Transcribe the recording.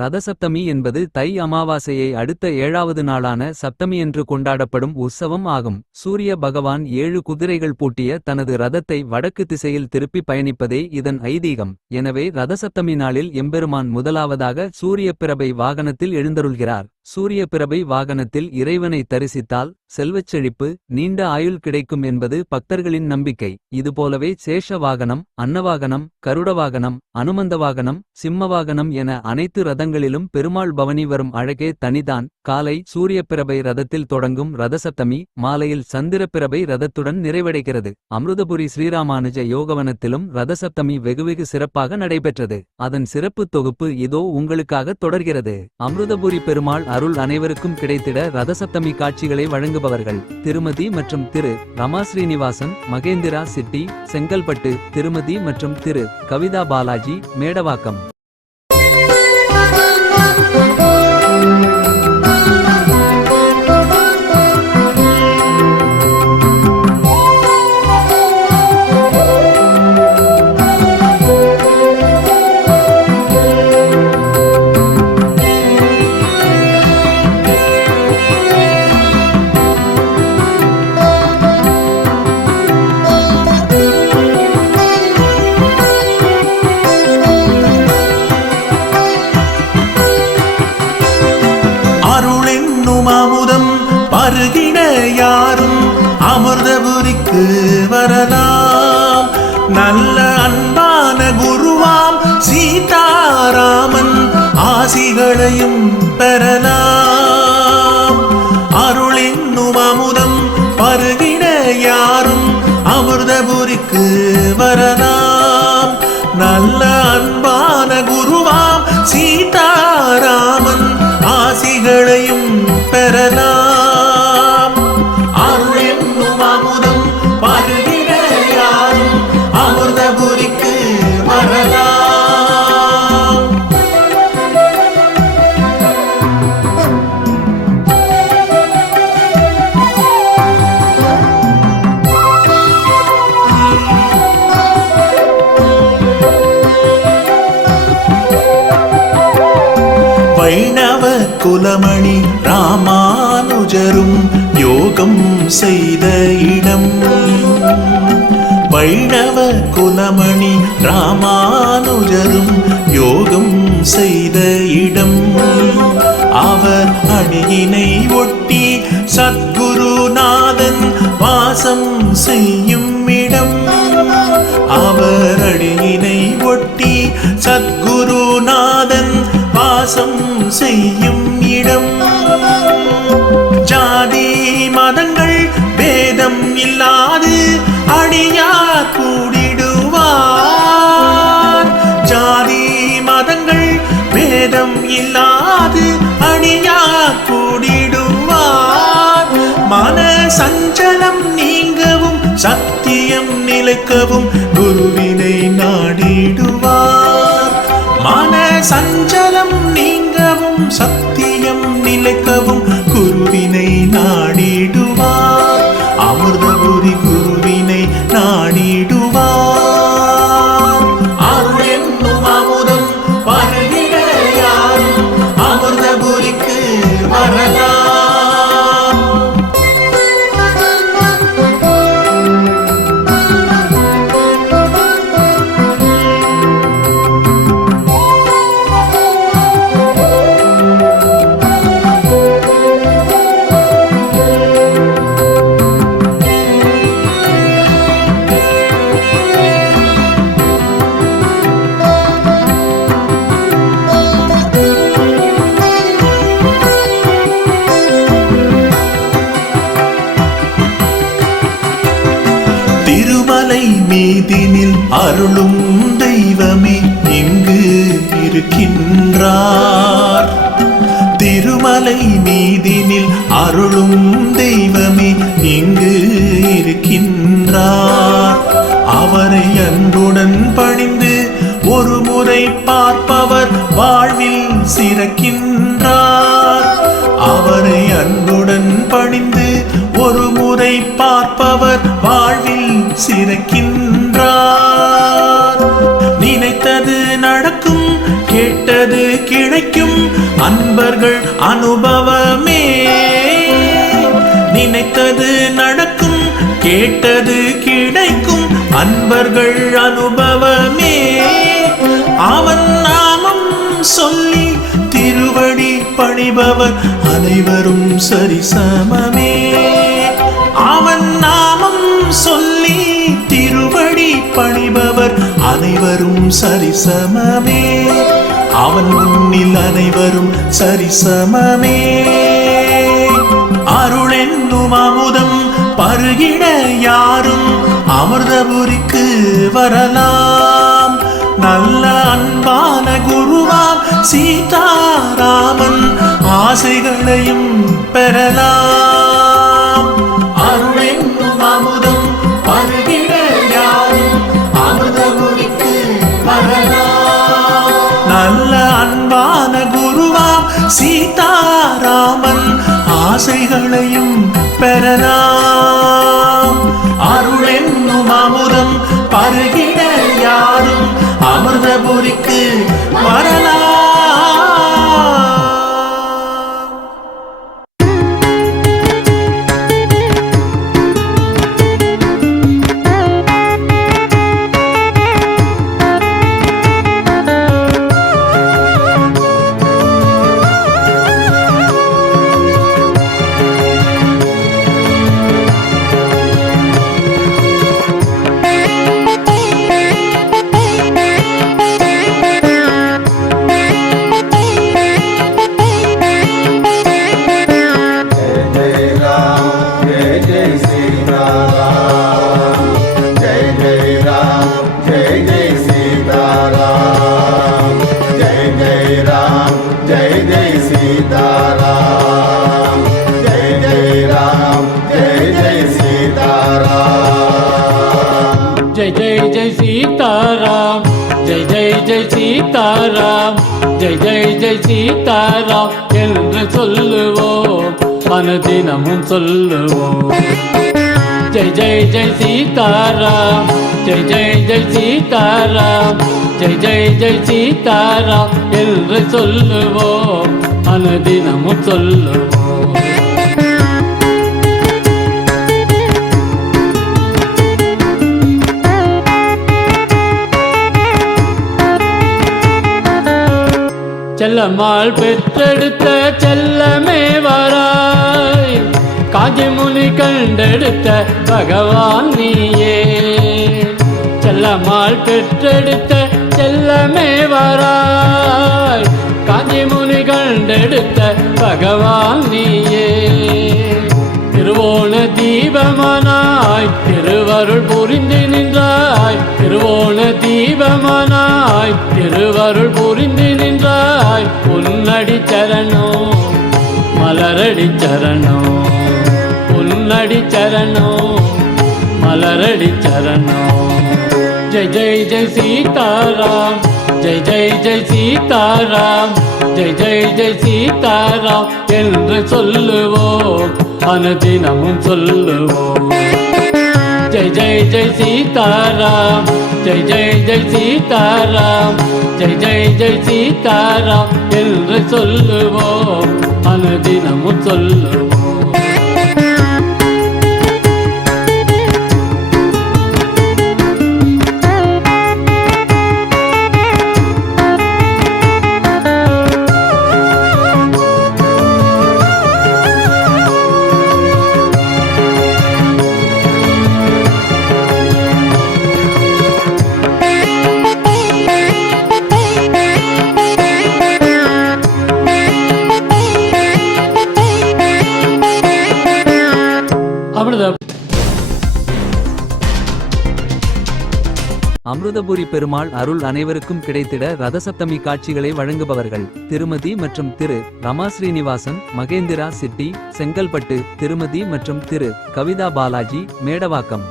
ரதசப்தமி என்பது தை அமாவாசையை அடுத்த 7வது நாளான சப்தமியன்று கொண்டாடப்படும் உற்சவம் ஆகும். சூரிய பகவான் 7 குதிரைகள் பூட்டிய தனது ரதத்தை வடக்கு திசையில் திருப்பி பயணிப்பதே இதன் ஐதீகம். எனவே ரதசப்தமி நாளில் எம்பெருமான் முதலாவதாக சூரியப்பிரபை வாகனத்தில் எழுந்தருள்கிறார். சூரியப்பிரபை வாகனத்தில் இறைவனை தரிசித்தால் செல்வச் செழிப்பு, நீண்ட ஆயுள் கிடைக்கும் என்பது பக்தர்களின் நம்பிக்கை. இதுபோலவே சேஷ வாகனம், அன்னவாகனம், கருடவாகனம், அனுமந்தவாகனம், சிம்மவாகனம் என அனைத்து ரதங்களிலும் பெருமாள் பவனி வரும் அழகே தனிதான். காலை சூரியப்பிரபை ரதத்தில் தொடங்கும் ரதசப்தமி மாலையில் சந்திரப்பிரபை ரதத்துடன் நிறைவடைகிறது. அமிர்தபுரி ஸ்ரீராமானுஜ யோகவனத்திலும் ரதசப்தமி வெகுவெகு சிறப்பாக நடைபெற்றது. அதன் சிறப்பு தொகுப்பு இதோ உங்களுக்காக தொடர்கிறது. அமிர்தபுரி பெருமாள் அருள் அனைவருக்கும் கிடைத்திட ரதசப்தமி காட்சிகளை வழங்குபவர்கள் திருமதி மற்றும் திரு ரமா ஸ்ரீனிவாசன், மகேந்திரா சிட்டி, செங்கல்பட்டு. திருமதி மற்றும் திரு கவிதா பாலாஜி, மேடவாக்கம். அருகின யாரும் அமிர்தபுரிக்கு வரலாம். நல்ல அன்பான குருவாம் சீதாராமன் ஆசிகளையும் பெறலாம். அருளென்னும் அமுதம் பருகின யாரும் அமிர்தபுரிக்கு வரலாம். நல்ல அன்பான குருவாம் சீதாராமன் ஆசிகளையும் பெறலாம். வைணவ குலமணி ராமானுஜரும் யோகம் செய்த இடம். வைணவ குலமணி ராமானுஜரும் யோகம் செய்த இடம். அவர் அடியினை ஒட்டி சத்குருநாதன் வாசம் செய்யும் இடம். அவர் அடியினை ஒட்டி சத்குருநாதன் வாசம் செய்யும் இடம். ஜாதி மதங்கள் பேதம் இல்லாது அடியார் கூடிடுவார். ஜாதி மதங்கள் பேதம் இல்லாது அடியார் கூடிடுவார். மன சஞ்சலம் நீங்கவும் சத்தியம் நிலைக்கவும் குருவினை நாடிடுவார். மன சஞ்சலம் நீங்கவும் சத்தியம் நிலைக்கவும் குருவினை நாடிடுவார். அமிர்தபுரி குருவினை நாடிடுவார். அருளென்னும் அமுதம் பருகிட யாரும் அமிர்தபுரிக்கு வரலாம். திருமலை மீதினில் அருளும் தெய்வமே இங்கு இருக்கின்றார். திருமலை மீதினில் அருளும் தெய்வமே இங்கு இருக்கின்றார். அவரை அன்புடன் பணிந்து ஒரு முறை பார்ப்பவர் வாழ்வில் சிறக்கின்றார். அவரை அன்புடன் பணிந்து ஒரு முறை பார்ப்பவர் வாழ்வில் சிறக்கின்றார். நினைத்தது நடக்கும், கேட்ட நினைத்தது கிடைக்கும் அன்பர்கள் அனுபவமே. நினைத்தது நடக்கும், கேட்டது கிடைக்கும் அன்பர்கள் அனுபவமே. அவன் நாமம் சொல்லி திருவடி பணிபவர் அனைவரும் சரிசமமே. அவன் நாமம் சொல்லி திருவடி பணிபவர் அனைவரும் சரிசமமே. அவன் முன்னில் அனைவரும் சரிசமமே. அருள் என்னும் அமுதம் பருகிட யாரும் அமிர்தபுரிக்கு வரலாம். நல்ல அன்பான குருவாம் சீதாராமன் ஆசைகளையும் பெறலாம். அருள் என்னும் அமுதம் பருகிட யாரும் அமிர்தபுரிக்கு வரலாம். நல்ல அன்பான குருவாம் சீதாராமன் ஆசைகளையும் பெறலாம். அருள் என்னும் அமுதம் பருகிட யாரும் அமிர்தபுரிக்கு வரலாம். जय जय जय सीताराम, जय जय जय सीताराम, जय जय जय सीताराम என்று சொல்லுவோம், மனதினமும் சொல்லுவோம். जय जय जय सीताराम, जय जय जय सीताराम, जय जय जय सीताराम என்று சொல்லுவோம், மனதினமும் சொல்லுவோம். செல்லம்மாள் பெற்றெடுத்த செல்லமே வராய், காஞ்சி முனி கண்டெடுத்த பகவான் நீயே. செல்லம்மாள் பெற்றெடுத்த செல்லமே வராய், காஞ்சி முனி கண்டெடுத்த பகவான் நீயே. திருவோண தீபமனாய் திருவருள் புரிந்து நின்றாய், திருவோண தீபமனாய் திருவருள் புரிந்து நின்றாய். உன்னடி சரணோ மலரடி சரணோ, உன்னடி சரணோ மலரடி சரணோ. जय जय जय सीताराम, जय जय जय सीताराम, जय जय जय सीताराम என்று சொல்லுவோம், அனுதினமும் சொல்லுவோம். जय जय जय सीताराम, जय जय जय सीताराम, जय जय जय सीताराम என்று சொல்லுவோம், அனுதினமும் சொல்லுவோம். அமிர்தபுரி பெருமாள் அருள் அனைவருக்கும் கிடைத்திட ரதசப்தமி காட்சிகளை வழங்குபவர்கள் திருமதி மற்றும் திரு ரமா ஸ்ரீனிவாசன், மகேந்திரா சிட்டி, செங்கல்பட்டு. திருமதி மற்றும் திரு கவிதா பாலாஜி, மேடவாக்கம்.